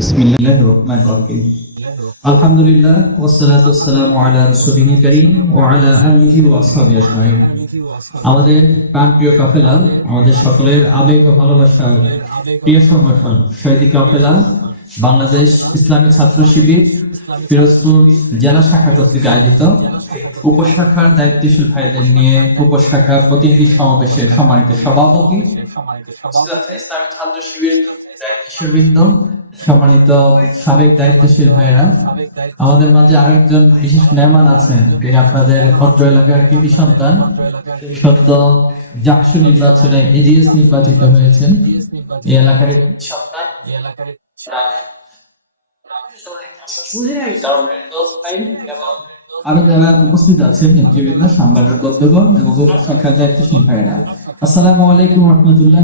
بسم الله الرحمن الرحيم الحمد لله والصلاة والسلام على رسوله الكريم وعلى آله وأصحابه أجمعين আমাদের প্রাণপ্রিয় কাফেলা, আমাদের সকলের আবেগ ও ভালোবাসার প্রিয় সংগঠন শহীদি কাফেলা, বাংলাদেশ ইসলামী ছাত্র শিবির, পিরোজপুর জেলা শাখা কর্তৃক আয়োজিত উপশাখার দায়িত্বশীল ভাইদের নিয়ে উপশাখা প্রতিনিধি সমাবেশের সম্মানিত সভাপতি ইসলামী ছাত্র শিবির দায়িত্বশীলবৃন্দ সম্মানিত সাবেক দায়িত্বশীল ভাইয়েরা, আমাদের মাঝে আরেকজন বিশেষ মেহমান আছেন। তিনি আপনাদের ভদ্র এলাকার কৃতি সন্তান সত্য জাকসু নির্বাচনে এজিএস নির্বাচিত হয়েছেন। এই এলাকার আরও যারা উপস্থিত আছেন, নেতৃবৃন্দ, সাংবাদিক এবং দায়িত্বশীল ভাইয়েরা, আসসালামু আলাইকুম রহমতুল্লাহ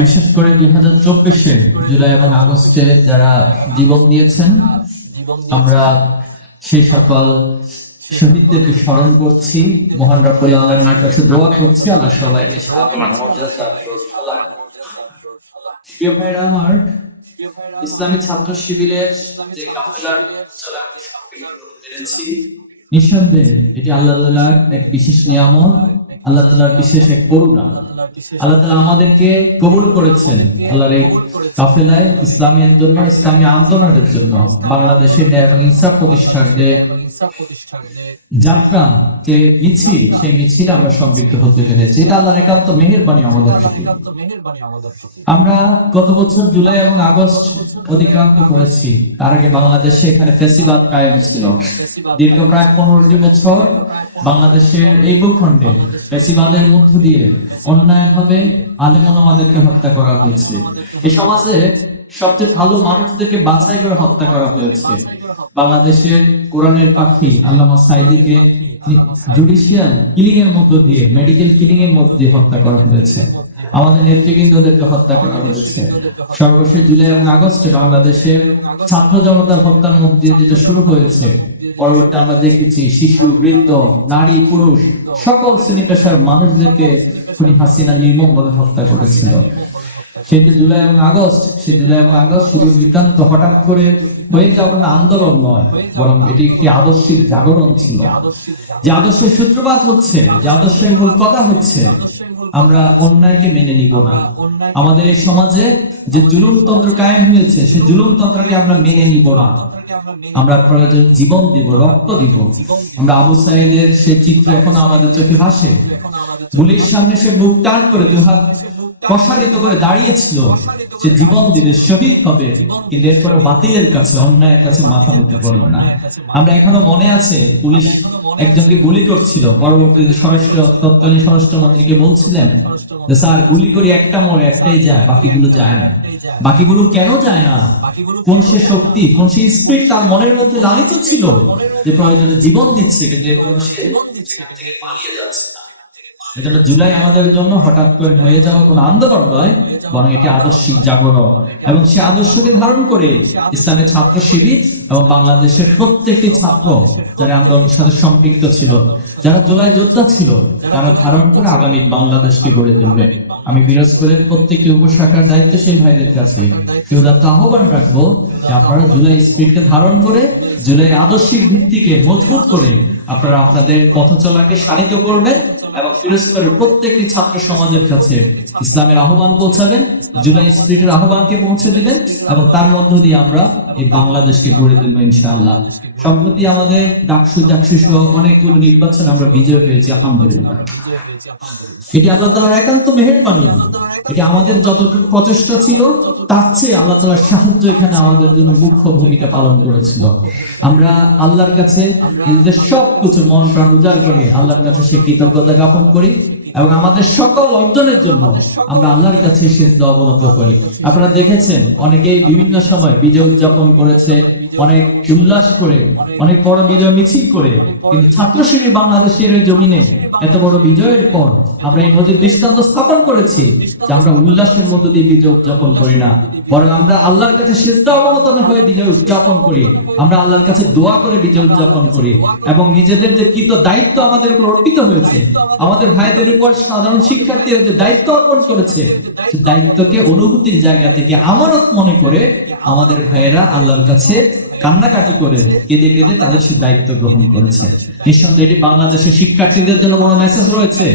বিশেষ করে দুই হাজার চব্বিশে জুলাই এবং আগস্টে যারা জীবন দিয়েছেন আমরা সেই সকল শহীদদেরকে স্মরণ করছি মহান রাব্বুল আলামিনের কাছে দোয়া করছি আল্লাহ সবাইকে প্রিয় ভাইরা আমার ইসলামী ছাত্র শিবিরের যে কাফেলার নিঃসন্দেহে এটি আল্লাহ এক বিশেষ নিয়ামত। আল্লাহ তালার বিশেষ এক করুণা। আল্লাহ তালা আমাদেরকে কবুল করেছেন আল্লাহর এই কাফেলায় ইসলামের জন্য ইসলামী আন্দোলনের জন্য। বাংলাদেশের ন্যায় এবং ইনসাফ প্রতিষ্ঠার যে যাত্রা যে মিছিল সেই মিছিলে আমরা সম্পৃক্ত হতে পেরেছি। এটা আল্লাহর একান্ত মেহেরবানি আমাদের প্রতি। আমরা গত বছর জুলাই এবং আগস্ট অতিক্রান্ত করেছি। তার আগে বাংলাদেশে এখানে ফেসিবাদ কায়েম ছিল। দীর্ঘ প্রায় পনেরোটি বছর বাংলাদেশের এই ভূখণ্ডে ফেসিবাদের মধ্য দিয়ে অন্যায় ভাবে আলেমন আমাদেরকে হত্যা করা হয়েছে। এই সমাজে সবচেয়ে ভালো মানুষদেরকে বাছাই করে হত্যা করা হয়েছে। বাংলাদেশের কোরআনের পাখি আল্লামা সাইদিকে জুডিশিয়াল কিলিং এর মধ্য দিয়ে মেডিকেল কিলিং এর মধ্য দিয়ে হত্যা করা হয়েছে। আমাদের নেতৃবৃন্দদেরকে হত্যা করা হয়েছে। সর্বশেষ জুলাই এবং আগস্টে বাংলাদেশের ছাত্র জনতার হত্যার মধ্য দিয়ে যেটা শুরু হয়েছে, পরবর্তী আমরা দেখেছি শিশু, বৃদ্ধ, নারী, পুরুষ, সকল শ্রেণি পেশার মানুষদেরকে খুনি হাসিনা নির্মমভাবে হত্যা করেছিল। সেই যে জুলাই এবং আগস্ট, সেই জুলাই এবং আগস্ট শুধু নিতান্ত হঠাৎ করে হয়ে যাওয়া আন্দোলন নয়, বরং এটি একটি আদর্শের জাগরণ ছিল। যে আদর্শের সূত্রপাত হচ্ছে, যে আদর্শের মূল কথা হচ্ছে, আমরা অন্যায়কে মেনে নিব না। আমাদের এই সমাজে যে জুলুমতন্ত্র কায়েম হয়েছে, সেই জুলুমতন্ত্রকে আমরা মেনে নিব না। আমরা প্রয়োজন জীবন দিব, রক্ত দিব। আমরা আবু সাইদের সে চিত্র এখন আমাদের চোখে ভাসে। গুলির সামনে সে বুক টান করে দু হাত প্রসারিত করে দাঁড়িয়েছিল সে জীবন দিবে শহীদ হবে কিন্তু এরপরে বাতিলের কাছে, অন্যায়ের কাছে মাথা নিতে পারব না। আমরা এখনও মনে আছে, পুলিশ একজনকে গুলি করছিল। পরবর্তীতে স্বরাষ্ট্র তৎকালীন স্বরাষ্ট্রমন্ত্রীকে বলছিলেন যে, স্যার, গুলি করে একটা মরে একটাই যায়, বাকিগুলো যায় না। বাকিগুলো কেন যায় না? কোন সে শক্তি, কোন সে স্পিরিট তার মনের মধ্যে লালিত ছিল যে প্রয়োজনে জীবন দিচ্ছে, কিন্তু এরপর সে পালিয়ে যাচ্ছে। এজন্য জুলাই আমাদের জন্য হঠাৎ করে হয়ে যাওয়া কোনো আন্দোলন নয়, বরং এটি আদর্শিক জাগরণ। এবং সে আদর্শকে ধারণ করে ইসলামের ছাত্র শিবির এবং বাংলাদেশের প্রত্যেকটি ছাত্র যারা আন্দোলনের সাথে সম্পৃক্ত ছিল, যারা জুলাই যোদ্ধা ছিল, তারা ধারণ করে আগামী বাংলাদেশকে গড়ে তুলবে। আমি পিরোজপুরের প্রত্যেকটি উপশাখার দায়িত্বশীল ভাইদের কাছে কেউদাত্ত আহ্বান রাখব যে আপনারা জুলাই স্পিডকে ধারণ করে জুলাই আদর্শিক ভিত্তিকে মজবুত করে আপনারা আপনাদের পথ চলাকে সারিত করবেন এবং ফিরোজপুরের প্রত্যেকটি ছাত্র সমাজের কাছে ইসলামের আহ্বান পৌঁছাবেন, জুলাই স্পিরিটের আহ্বানকে পৌঁছে দিবেন এবং তার মধ্য দিয়ে আমরা এই বাংলাদেশকে গড়ে তুলবো ইনশাআল্লাহ। সম্প্রতি আমাদের ডাকসু ডাকসু সহ অনেকগুলো নির্বাচন আমরা বিজয় পেয়েছি, আলহামদুলিল্লাহ। এটি আল্লাহ তালার একান্ত মেহেরবানি। এটি আমাদের যতটুকু প্রচেষ্টা ছিল, তার চেয়ে আল্লাহ তালার সাহায্য এখানে আমাদের জন্য মুখ্য ভূমিকা পালন করেছিল। আমরা আল্লাহর কাছে নিজেদের সব কিছু মন প্রাণ উজাড় করে আল্লাহর কাছে সে কৃতজ্ঞতা জ্ঞাপন করি। এবং আমাদের সকল অর্জনের জন্য আমরা আল্লাহর কাছে শেষ অবনত করি আপনারা দেখেছেন, অনেকেই বিভিন্ন সময় বিজয় উদযাপন করেছে। অনেক উল্লাস করে, অনেক বড় বিজয় মিছিল করে। কিন্তু ছাত্র শিবির বাংলাদেশের জমিনে এত বড় বিজয়ের পর আমরা এই নদীর দৃষ্টান্ত স্থাপন করেছি যে আমরা উল্লাসের মধ্য দিয়ে বিজয় উদযাপন করি না। বরং আমরা আল্লাহর কাছে শেষটা অবনতন হয়ে বিজয় উদযাপন করি। আমরা আল্লাহর কাছে দোয়া করে বিজয় উদযাপন করি। এবং নিজেদের যে কৃত দায়িত্ব আমাদের উপর অর্পিত হয়েছে, আমাদের ভাইদের উপর সাধারণ শিক্ষার্থীরা যে দায়িত্ব অর্পণ করেছে দায়িত্বকে অনুভূতির জায়গা থেকে আমানত মনে করে আমাদের ভাইয়েরা আল্লাহর কাছে কান্নাকাটি করে কেঁদে কেঁদে তাদের সে দায়িত্ব গ্রহণ করেছে। নিঃসন্দেহে এটি বাংলাদেশের শিক্ষার্থীদের জন্য বড় মেসেজ রয়েছে।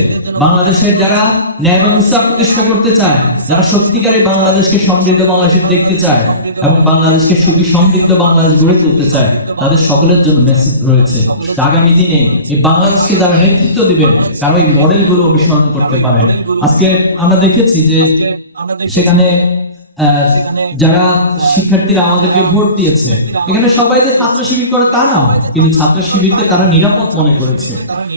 বাংলাদেশের যারা ন্যায় ইনসাফ প্রতিষ্ঠা করতে চায়, যারা সত্যিকারে বাংলাদেশকে সমৃদ্ধ বাংলাদেশ দেখতে চায় এবং বাংলাদেশকে সুখী সমৃদ্ধ বাংলাদেশ গড়ে তুলতে চায়, তাদের সকলের জন্য মেসেজ রয়েছে। আগামী দিনে এই বাংলাদেশকে যারা নেতৃত্ব দিবেন তারা এই মডেলগুলো অনুসরণ করতে পারেন আজকে আমরা দেখেছি যে সেখানে যারা শিক্ষার্থীরা আমাদেরকে ভোট দিয়েছে। এখানে সবাই যে ছাত্র শিবির করে তা না, কিন্তু ছাত্র শিবিরকে তারা নিরাপদ মনে করেছে।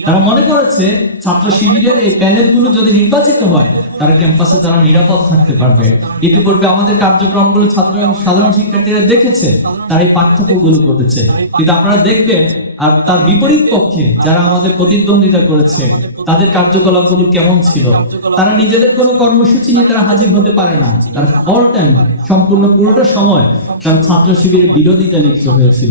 তারা মনে করেছে ছাত্র শিবিরের এই প্যানেলগুলো যদি নির্বাচিত হয়, তারা ক্যাম্পাসে তারা নিরাপদ থাকতে পারবে। ইতিপূর্বে আমাদের কার্যক্রমগুলো ছাত্র এবং সাধারণ শিক্ষার্থীরা দেখেছে, তারা এই পার্থক্যগুলো করেছে। কিন্তু আপনারা দেখবেন আর তার বিপরীত পক্ষে যারা আমাদের প্রতিদ্বন্দ্বিতা করেছে, তাদের কার্যকলাপগুলো কেমন ছিল? তারা নিজেদের কোনো কর্মসূচি নিয়ে তারা হাজির হতে পারে না। তারা অল টাইম সম্পূর্ণ পুরোটা সময় তারা ছাত্র শিবিরের বিরোধিতা লিপ্ত হয়েছিল।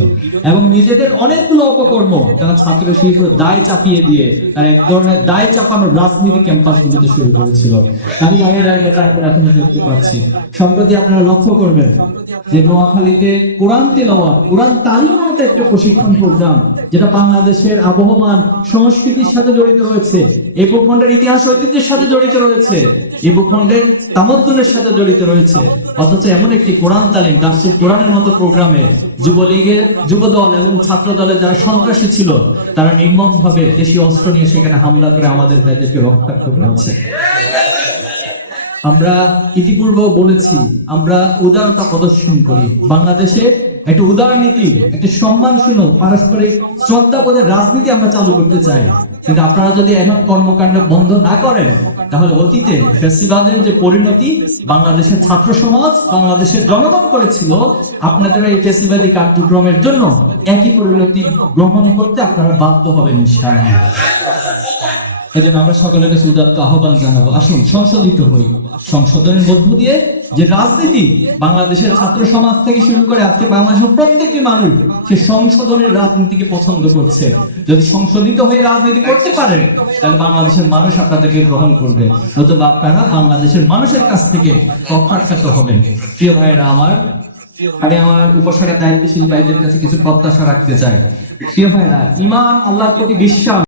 এবং নিজেদের অনেকগুলো অপকর্ম তারা ছাত্র শিবিরের দায় চাপিয়ে দিয়ে তারা এক ধরনের দায় চাপানোর রাজনীতি ক্যাম্পাস গুলিতে শুরু করেছিল। আমি আগের আগে তারপর এখন দেখতে পাচ্ছি। সম্প্রতি আপনারা লক্ষ্য করবেন যে নোয়াখালীতে কোরআন তেলাওয়াত, কোরআন তালিমের মতো একটা প্রশিক্ষণ প্রোগ্রাম যেটা বাংলাদেশের আবহমান সংস্কৃতির সাথে জড়িত রয়েছে এই ভূখণ্ডের ইতিহাস ঐতিহ্যের সাথে জড়িত রয়েছে এই ভূখণ্ডের তামদ্দুনের সাথে জড়িত রয়েছে। অথচ এমন একটি কোরআন তালিম দার্সুল কোরআনের মতো প্রোগ্রামে যুবলীগের, যুবদল এবং ছাত্র দলের যারা সন্ত্রাসী ছিল, তারা নির্মম ভাবে দেশীয় অস্ত্র নিয়ে সেখানে হামলা করে আমাদের ভাইদেরকে রক্তাক্ত করেছে। আমরা ইতিপূর্বেও বলেছি, আমরা উদারতা প্রদর্শন করি। বাংলাদেশে একটা উদারনীতি একটা সম্মানসূচক পারস্পরিক শ্রদ্ধাবোধের রাজনীতি আমরা চালু করতে চাই। কিন্তু আপনারা যদি এখন কর্মকাণ্ড বন্ধ না করেন, তাহলে অতীতে ফেসিবাদের যে পরিণতি বাংলাদেশের ছাত্র সমাজ, বাংলাদেশের জনগণ করেছিল, আপনাদের এই ফেসিবাদী কার্যক্রমের জন্য একই পরিণতি গ্রহণ করতে আপনারা বাধ্য হবেন ইনশাআল্লাহ। এজন্য আমরা সকলের কাছে উদাত্ত আহ্বান জানাব। আসুন, সংশোধিত হই। সংশোধনের মধ্য দিয়ে যে রাজনীতি বাংলাদেশের ছাত্র সমাজ থেকে শুরু করে আজকে বাংলাদেশের প্রত্যেকটি মানুষ সে সংশোধনের রাজনীতিকে পছন্দ করছে। যদি সংশোধিত হয়ে রাজনীতি করতে পারেন, তাহলে বাংলাদেশের মানুষ আপনাদেরকে গ্রহণ করবে। নতুবা আপনারা বাংলাদেশের মানুষের কাছ থেকে প্রত্যাখ্যাত হবেন। প্রিয় ভাইয়েরা আমার, আমি আমার উপসারের দায়িত্বশীল ভাইদের কাছে কিছু প্রত্যাশা রাখতে চাই। প্রিয় ভাইরা ইমান আল্লাহর প্রতি বিশ্বাস